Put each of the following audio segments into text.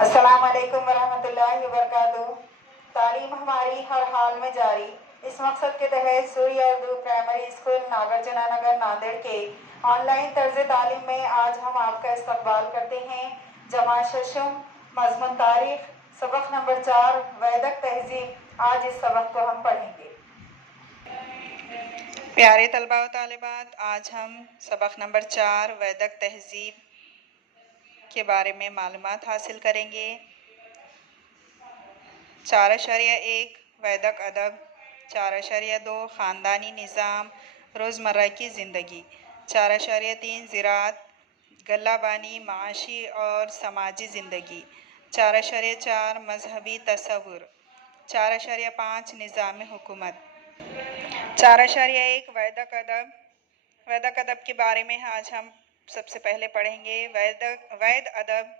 अस्सलाम वालेकुम वरहमतुल्लाहि वबरकातुहू। तालीम हमारी हर हाल में जारी, इस मकसद के तहत सूर्य उर्दू प्राइमरी स्कूल नागार्जुना नगर नांदेड़ के ऑनलाइन तर्ज तालीम में आज हम आपका इस्तकबाल करते हैं। जमात शशम मज़मून तारीख सबक नंबर 4 वैदिक तहजीब। आज इस सबक को हम पढ़ेंगे। प्यारे तलबा व तालिबात, आज हम सबक नंबर 4 वैदिक तहजीब के बारे में मालूमात हासिल करेंगे। 4.1 वैदिक अदब, 4.2 ख़ानदानी निज़ाम रोज़मर्रा की ज़िंदगी, 4.3 ज़राअत गल्लाबानी माशी और समाजी ज़िंदगी, 4.4 मजहबी तसव्वुर, 4.5 निज़ाम हुकूमत। 4.1 वैदिक अदब के बारे में आज हम सबसे पहले पढ़ेंगे। वैद अदब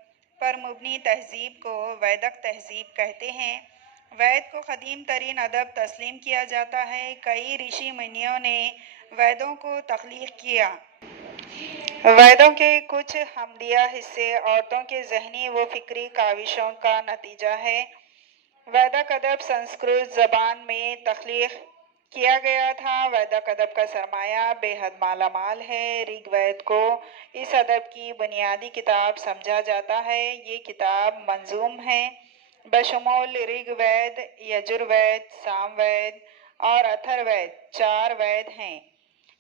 पर मुबनी तहजीब को वैदिक तहजीब कहते हैं। वैद को कदीम तरीन अदब तस्लीम किया जाता है। कई ऋषि मुनियों ने वैदों को तख्लीक किया। वैदों के कुछ हमदिया हिस्से औरतों के जहनी व फिक्री काविशों का नतीजा है। वैदिक अदब संस्कृत ज़बान में तख्लीक किया गया था। वैदिक अदब का सरमाया बेहद मालामाल है। ऋग्वेद को इस अदब की बुनियादी किताब समझा जाता है। ये किताब मंजूम है। बशमूल ऋग्वेद, यजुर्वेद, सामवेद और अथर्ववेद 4 वेद हैं।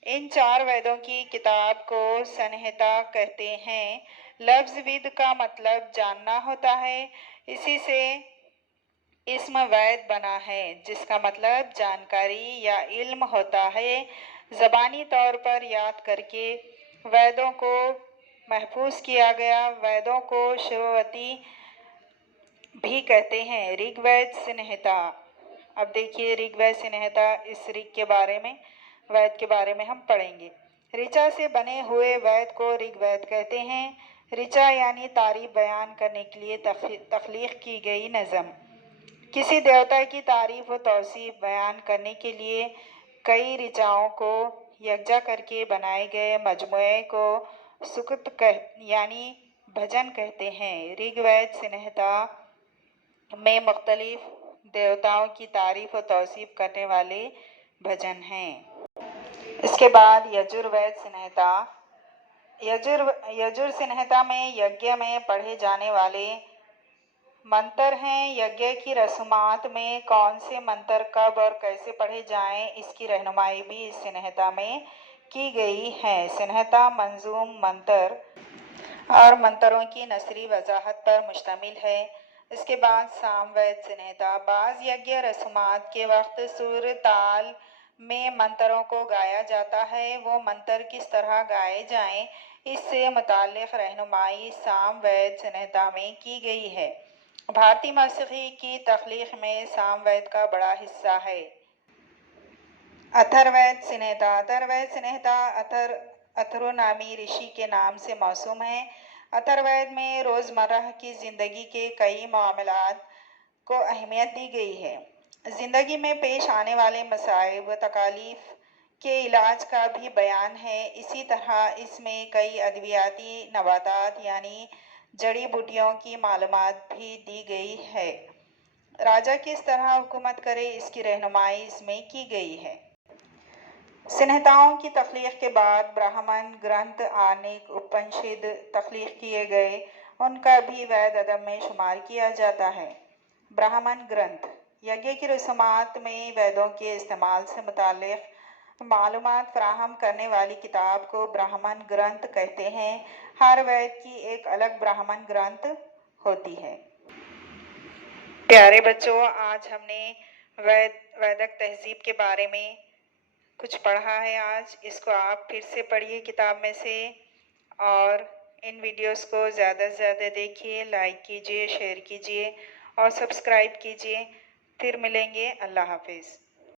इन 4 वेदों की किताब को संहिता कहते हैं। लफ्ज़ विद का मतलब जानना होता है। इसी से इस्म वैद बना है, जिसका मतलब जानकारी या इल्म होता है। ज़बानी तौर पर याद करके वेदों को महफूज किया गया। वेदों को श्रुवती भी कहते हैं। ऋग्वेद संहिता। अब देखिए ऋग्वेद संहिता, इस ऋग के बारे में, वेद के बारे में हम पढ़ेंगे। ऋचा से बने हुए वेद को ऋग्वेद कहते हैं। ऋचा यानी तारीफ बयान करने के लिए तख्लीक की गई नज़म। किसी देवता की तारीफ व तौसीफ बयान करने के लिए कई ऋचाओं को यकजा करके बनाए गए मजमुए को सुक्त यानी भजन कहते हैं। ऋग्वेद संहिता में मुख्तलिफ देवताओं की तारीफ व तौसीफ करने वाले भजन हैं। इसके बाद यजुर्वेद संहिता। यजुर संहिता में यज्ञ में पढ़े जाने वाले मंत्र हैं। यज्ञ की रस्मात में कौन से मंत्र कब और कैसे पढ़े जाएं, इसकी रहनुमाई भी इस संहिता में की गई है। संहिता मंजूम मंत्र और मंत्रों की नसरी वजाहत पर मुश्तमिल है। इसके बाद सामवेद संहिता। बाज़ यज्ञ रस्मात के वक्त सुर ताल में मंत्रों को गाया जाता है। वो मंत्र किस तरह गाए जाएं, इससे मुताल्लिक़ रहनुमाई सामवेद संहिता में की गई है। भारतीय मौसीकी की तख्लीक में सामवेद का बड़ा हिस्सा है। अथर्ववेद संहिता। अथर्ववेद संहिता अथर्व नामी ऋषि के नाम से मौसूम है। अथर्ववेद में रोज़मर्रा की ज़िंदगी के कई मामलात को अहमियत दी गई है। ज़िंदगी में पेश आने वाले मसाइब व तकालीफ के इलाज का भी बयान है। इसी तरह इसमें कई अद्वियाती नबातात यानी जड़ी बूटियों की मालूमात भी दी गई है। राजा किस तरह हुकूमत करे, इसकी रहनुमाई इसमें की गई है। संहिताओं की तख्लीक के बाद ब्राह्मण ग्रंथ, आर्निक, उपनिषद तख्लीक किए गए। उनका भी वैद अदब में शुमार किया जाता है। ब्राह्मण ग्रंथ यज्ञ की रस्मात में वेदों के इस्तेमाल से मुताल्लिक़ मालूमात फराहम करने वाली किताब को ब्राह्मण ग्रंथ कहते हैं। हर वेद की एक अलग ब्राह्मण ग्रंथ होती है। प्यारे बच्चों, आज हमने वैदिक तहजीब के बारे में कुछ पढ़ा है। आज इसको आप फिर से पढ़िए किताब में से, और इन वीडियोस को ज़्यादा से ज़्यादा देखिए, लाइक कीजिए, शेयर कीजिए और सब्सक्राइब कीजिए। फिर मिलेंगे। अल्लाह हाफिज़।